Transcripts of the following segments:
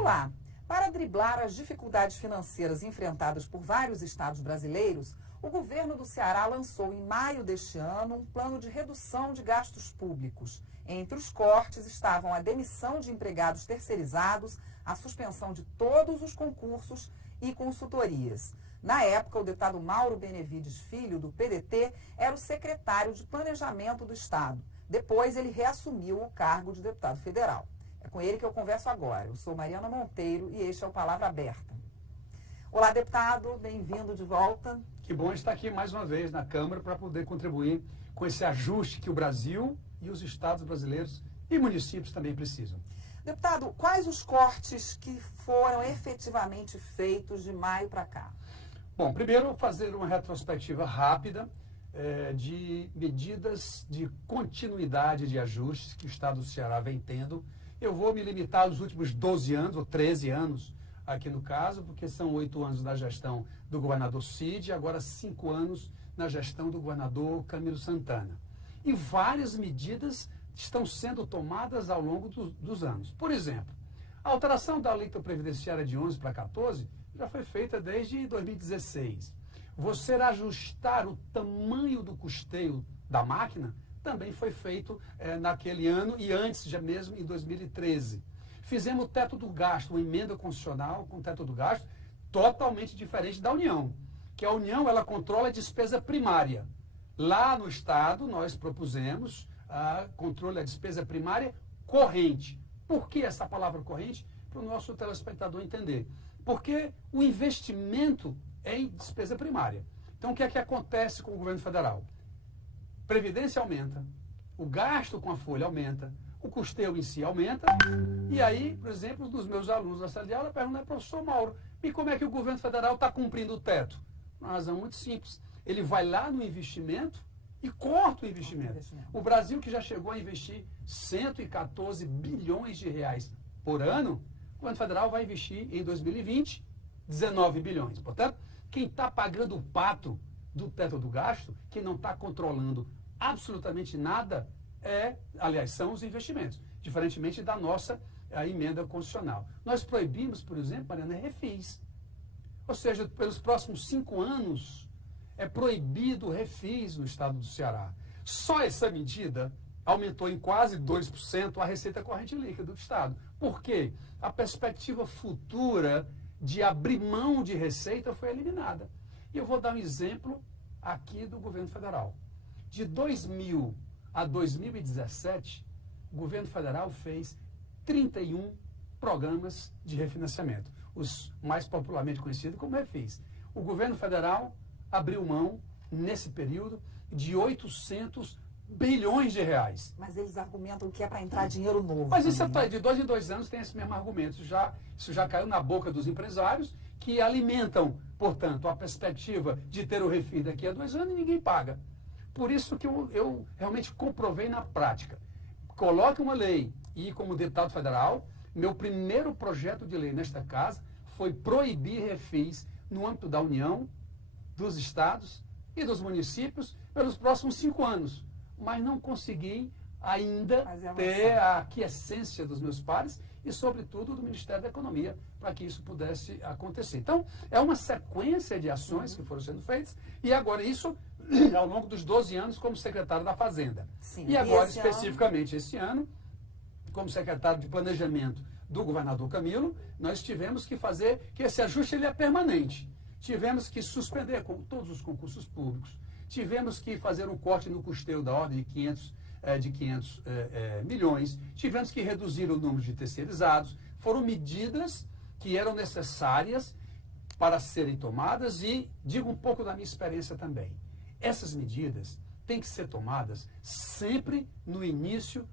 Vamos lá. Para driblar as dificuldades financeiras enfrentadas por vários estados brasileiros, o governo do Ceará lançou em maio deste ano um plano de redução de gastos públicos. Entre os cortes estavam a demissão de empregados terceirizados, a suspensão de todos os concursos e consultorias. Na época, o deputado Mauro Benevides Filho, do PDT, era o secretário de Planejamento do Estado. Depois, ele reassumiu o cargo de deputado federal. É com ele que eu converso agora. Eu sou Mariana Monteiro e este é o Palavra Aberta. Olá, deputado. Bem-vindo de volta. Que bom estar aqui mais uma vez na Câmara para poder contribuir com esse ajuste que o Brasil e os estados brasileiros e municípios também precisam. Deputado, quais os cortes que foram efetivamente feitos de maio para cá? Bom, primeiro fazer uma retrospectiva rápida de medidas de continuidade de ajustes que o estado do Ceará vem tendo. Eu vou me limitar aos últimos 12 anos, ou 13 anos, aqui no caso, porque são 8 anos da gestão do governador Cid e agora 5 anos na gestão do governador Camilo Santana. E várias medidas estão sendo tomadas ao longo dos anos. Por exemplo, a alteração da alíquota previdenciária de 11 para 14 já foi feita desde 2016. Você ajustar o tamanho do custeio da máquina também foi feito naquele ano e antes, já mesmo em 2013. Fizemos o teto do gasto, uma emenda constitucional com o teto do gasto totalmente diferente da União, que a União ela controla a despesa primária. Lá no Estado nós propusemos controle da despesa primária corrente. Por que essa palavra corrente? Para o nosso telespectador entender. Porque o investimento é em despesa primária. Então o que é que acontece com o governo federal? Previdência aumenta, o gasto com a folha aumenta, o custeio em si aumenta, e aí, por exemplo, um dos meus alunos da sala de aula perguntam, professor Mauro, e como é que o governo federal está cumprindo o teto? Uma razão muito simples. Ele vai lá no investimento e corta o investimento. O Brasil, que já chegou a investir 114 bilhões de reais por ano, o governo federal vai investir em 2020 19 bilhões. Portanto, quem está pagando o pato do teto do gasto, quem não está controlando absolutamente nada, são os investimentos, diferentemente da nossa emenda constitucional. Nós proibimos, por exemplo, Mariana, refis. Ou seja, pelos próximos 5 anos, é proibido refis no estado do Ceará. Só essa medida aumentou em quase 2% a receita corrente líquida do estado. Por quê? A perspectiva futura de abrir mão de receita foi eliminada. E eu vou dar um exemplo aqui do governo federal. De 2000 a 2017, o governo federal fez 31 programas de refinanciamento, os mais popularmente conhecidos como refis. O governo federal abriu mão, nesse período, de 800 bilhões de reais. Mas eles argumentam que é para entrar dinheiro novo. Mas isso de 2 em 2 anos tem esse mesmo argumento. Isso já caiu na boca dos empresários que alimentam, portanto, a perspectiva de ter o refis daqui a 2 anos e ninguém paga. Por isso que eu realmente comprovei na prática. Coloque uma lei e, como deputado federal, meu primeiro projeto de lei nesta casa foi proibir refis no âmbito da União, dos estados e dos municípios pelos próximos 5 anos. Mas não consegui ainda ter a aquiescência dos meus pares e, sobretudo, do Ministério da Economia para que isso pudesse acontecer. Então, é uma sequência de ações que foram sendo feitas e agora isso ao longo dos 12 anos como secretário da Fazenda. Sim, e agora, especificamente esse ano, como secretário de Planejamento do governador Camilo, nós tivemos que fazer que esse ajuste ele é permanente. Tivemos que suspender todos os concursos públicos. Tivemos que fazer um corte no custeio da ordem de 500 milhões. Tivemos que reduzir o número de terceirizados. Foram medidas que eram necessárias para serem tomadas e digo um pouco da minha experiência também. Essas medidas têm que ser tomadas sempre no início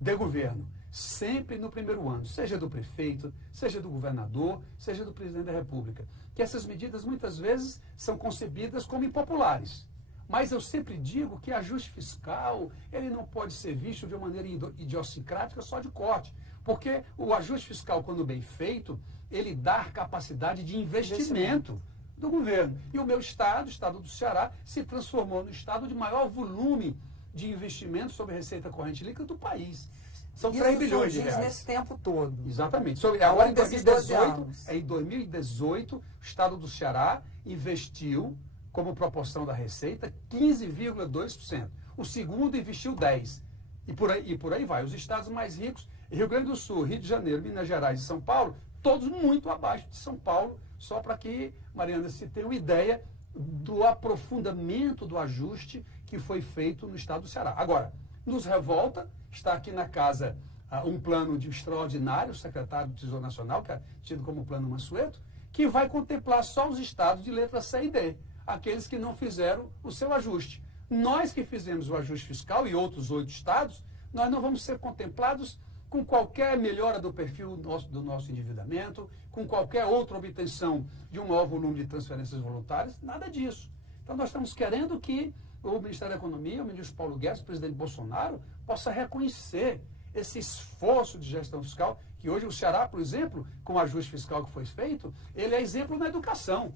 de governo, sempre no primeiro ano, seja do prefeito, seja do governador, seja do presidente da República. Que essas medidas muitas vezes são concebidas como impopulares. Mas eu sempre digo que ajuste fiscal, ele não pode ser visto de uma maneira idiosincrática só de corte. Porque o ajuste fiscal, quando bem feito, ele dá capacidade de investimento do governo. E o meu estado, o estado do Ceará, se transformou no estado de maior volume de investimento sobre receita corrente líquida do país. São 3 bilhões de surgiu reais. nesse tempo todo. Exatamente. Agora, em desses 12 anos. 2018, o Estado do Ceará investiu, como proporção da receita, 15,2%. O segundo investiu 10%. E por aí vai. Os estados mais ricos, Rio Grande do Sul, Rio de Janeiro, Minas Gerais e São Paulo, todos muito abaixo de São Paulo, só para que, Mariana, se tenha uma ideia do aprofundamento do ajuste que foi feito no estado do Ceará. Agora, nos revolta, está aqui na casa um plano de extraordinário, o secretário do Tesouro Nacional, que é tido como plano Mansueto, que vai contemplar só os estados de letra C e D, aqueles que não fizeram o seu ajuste. Nós que fizemos o ajuste fiscal e outros 8 estados, nós não vamos ser contemplados com qualquer melhora do perfil do nosso endividamento, com qualquer outra obtenção de um maior volume de transferências voluntárias, nada disso. Então nós estamos querendo que o Ministério da Economia, o ministro Paulo Guedes, o presidente Bolsonaro, possa reconhecer esse esforço de gestão fiscal, que hoje o Ceará, por exemplo, com o ajuste fiscal que foi feito, ele é exemplo na educação.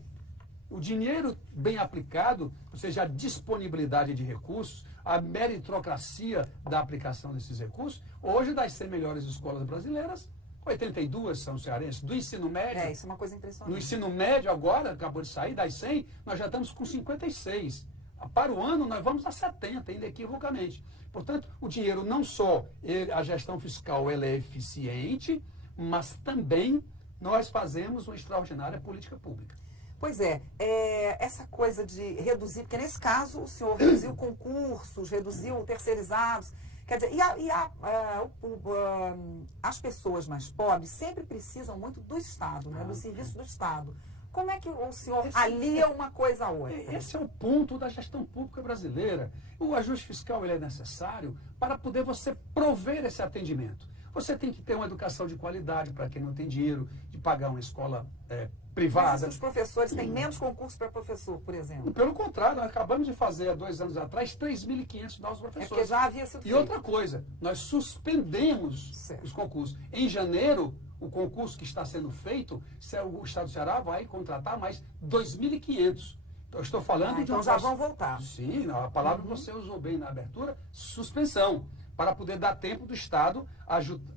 O dinheiro bem aplicado, ou seja, a disponibilidade de recursos, a meritocracia da aplicação desses recursos, hoje das 100 melhores escolas brasileiras, 82 são cearenses. Do ensino médio... Isso é uma coisa impressionante. No ensino médio agora, acabou de sair, das 100, nós já estamos com 56. Para o ano, nós vamos a 70, inequivocamente. Portanto, o dinheiro não só, a gestão fiscal ela é eficiente, mas também nós fazemos uma extraordinária política pública. Pois é, essa coisa de reduzir, porque nesse caso o senhor reduziu concursos, reduziu terceirizados, quer dizer, as pessoas mais pobres sempre precisam muito do Estado, né, do serviço do Estado. Como é que o senhor alia uma coisa a outra? Esse é o ponto da gestão pública brasileira. O ajuste fiscal ele é necessário para poder você prover esse atendimento. Você tem que ter uma educação de qualidade para quem não tem dinheiro de pagar uma escola privada. Mas os professores têm menos concurso para professor, por exemplo? Pelo contrário, nós acabamos de fazer, há 2 anos atrás, 3.500 novos professores. Porque já havia sido feito. E outra coisa, nós suspendemos os concursos. Em janeiro, o concurso que está sendo feito, o Estado do Ceará vai contratar mais 2.500. Então, eu estou falando de... Então já vão voltar. Sim, a palavra que você usou bem na abertura, suspensão, para poder dar tempo do Estado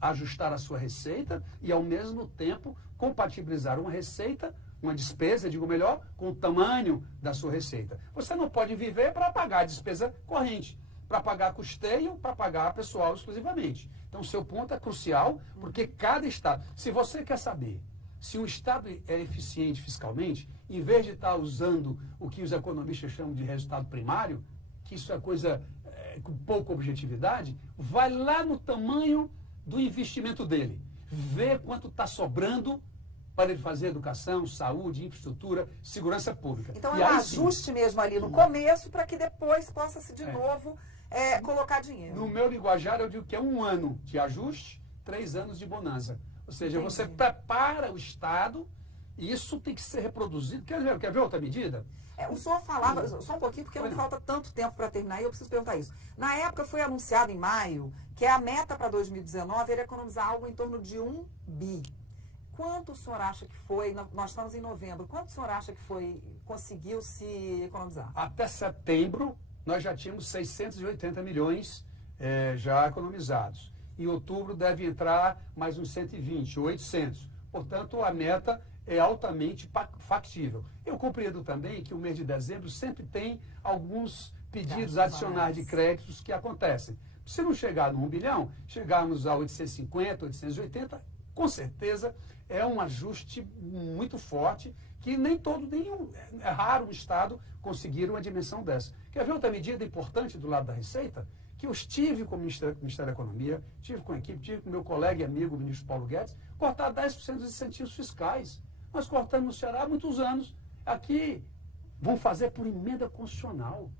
ajustar a sua receita e, ao mesmo tempo, compatibilizar uma receita, uma despesa, digo melhor, com o tamanho da sua receita. Você não pode viver para pagar a despesa corrente, para pagar custeio, para pagar pessoal exclusivamente. Então, o seu ponto é crucial, porque cada Estado... Se você quer saber se um Estado é eficiente fiscalmente, em vez de estar usando o que os economistas chamam de resultado primário, que isso é coisa com pouca objetividade, vai lá no tamanho do investimento dele. Vê quanto está sobrando para ele fazer educação, saúde, infraestrutura, segurança pública. Então é um ajuste mesmo ali no começo para que depois possa-se de novo colocar dinheiro. No meu linguajar eu digo que é 1 ano de ajuste, 3 anos de bonança. Ou seja, você prepara o Estado e isso tem que ser reproduzido. Quer ver outra medida? O senhor falava, só um pouquinho, porque não falta tanto tempo para terminar e eu preciso perguntar isso. Na época foi anunciado em maio que a meta para 2019 era economizar algo em torno de 1 bi. Quanto o senhor acha que foi, nós estamos em novembro, quanto o senhor acha que foi, conseguiu se economizar? Até setembro, nós já tínhamos 680 milhões já economizados. Em outubro deve entrar mais uns 120, 800. Portanto, a meta é altamente factível. Eu compreendo também que o mês de dezembro sempre tem alguns pedidos adicionais de créditos que acontecem. Se não chegar no 1 bilhão, chegarmos a 850, 880, com certeza é um ajuste muito forte que nem é raro um Estado conseguir uma dimensão dessa. Quer ver outra medida importante do lado da Receita? Que eu estive com o Ministério da Economia, tive com a equipe, tive com meu colega e amigo, o ministro Paulo Guedes, cortar 10% dos incentivos fiscais. Nós cortamos no Ceará há muitos anos. Aqui vão fazer por emenda constitucional.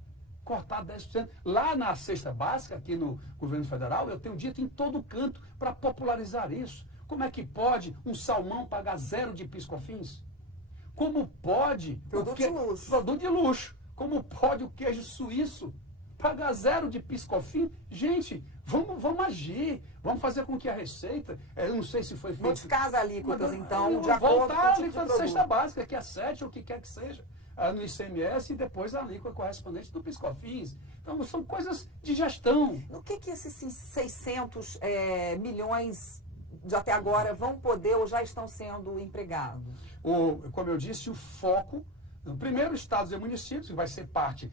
Cortar 10%. Lá na cesta básica, aqui no governo federal, eu tenho dito em todo canto para popularizar isso. Como é que pode um salmão pagar 0 de PIS/COFINS? Como pode... Produto de luxo. Produto de luxo. Como pode o queijo suíço pagar 0 de PIS/COFINS? Gente, vamos agir. Vamos fazer com que a Receita, eu não sei se foi feito... Modificar as alíquotas, então, de acordo com o tipo de produto. Voltar a alíquota da cesta básica, que é 7 ou o que quer que seja. no ICMS e depois a alíquota correspondente do PIS/COFINS. Então, são coisas de gestão. No que esses 600 milhões de até agora vão poder ou já estão sendo empregados? Como eu disse, o foco, no primeiro, estados e municípios, que vai ser parte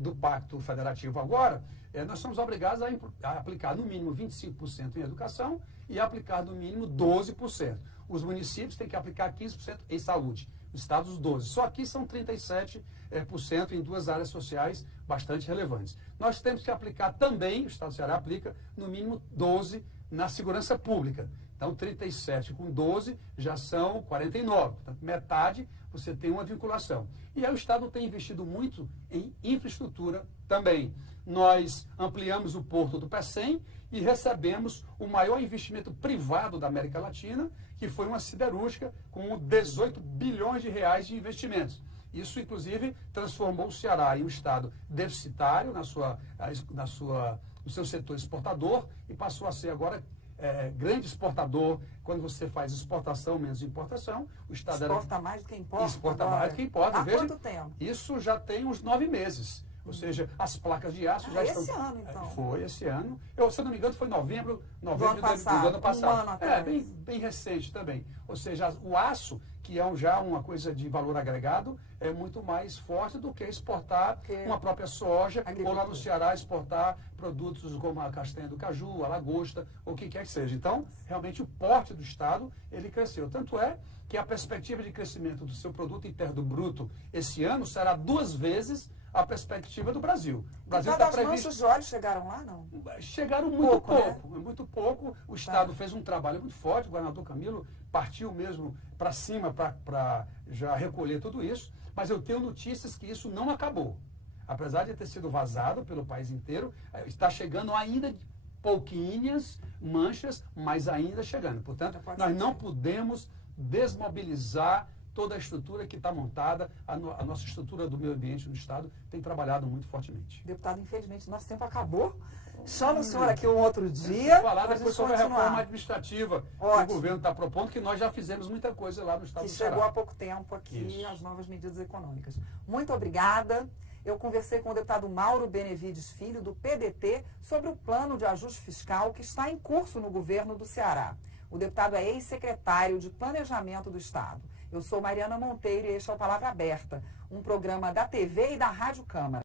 do Pacto Federativo agora, nós somos obrigados a aplicar no mínimo 25% em educação e aplicar no mínimo 12%. Os municípios têm que aplicar 15% em saúde, os estados 12%. Só aqui são 37% em duas áreas sociais bastante relevantes. Nós temos que aplicar também, o estado do Ceará aplica no mínimo 12% na segurança pública. Então, 37 com 12 já são 49. Portanto, metade você tem uma vinculação. E aí o Estado tem investido muito em infraestrutura também. Nós ampliamos o porto do Pecém e recebemos o maior investimento privado da América Latina, que foi uma siderúrgica com 18 bilhões de reais de investimentos. Isso, inclusive, transformou o Ceará em um estado deficitário no seu setor exportador e passou a ser agora grande exportador. Quando você faz exportação menos importação, o Estado exporta mais do que importa. Exporta mais do que importa. Há quanto tempo? Isso já tem uns 9 meses. Ou seja, as placas de aço já estão... Esse ano, então. Foi esse ano. Se eu não me engano, foi novembro do ano passado. Um ano atrás. Bem recente também. Ou seja, o aço, que é já uma coisa de valor agregado, é muito mais forte do que exportar uma própria soja, ou lá no Ceará exportar produtos como a castanha do caju, a lagosta, ou o que quer que seja. Então, realmente, o porte do Estado, ele cresceu. Tanto é que a perspectiva de crescimento do seu produto interno bruto esse ano será 2 vezes a perspectiva do Brasil. O Brasil está previsto... manchas de óleo chegaram lá, não? Chegaram muito pouco. Né? Muito pouco. O Estado fez um trabalho muito forte, o governador Camilo partiu mesmo para cima para já recolher tudo isso, mas eu tenho notícias que isso não acabou. Apesar de ter sido vazado pelo país inteiro, está chegando ainda pouquinhas manchas, mas ainda chegando. Portanto, nós não podemos desmobilizar toda a estrutura que está montada, a nossa estrutura do meio ambiente no Estado tem trabalhado muito fortemente. Deputado, infelizmente, nosso tempo acabou. Chamo o senhor aqui um outro dia. Falar depois sobre a reforma administrativa que o governo está propondo, que nós já fizemos muita coisa lá no Estado do Ceará. Que chegou há pouco tempo aqui, as novas medidas econômicas. Muito obrigada. Eu conversei com o deputado Mauro Benevides Filho, do PDT, sobre o plano de ajuste fiscal que está em curso no governo do Ceará. O deputado é ex-secretário de Planejamento do Estado. Eu sou Mariana Monteiro e este é o Palavra Aberta, um programa da TV e da Rádio Câmara.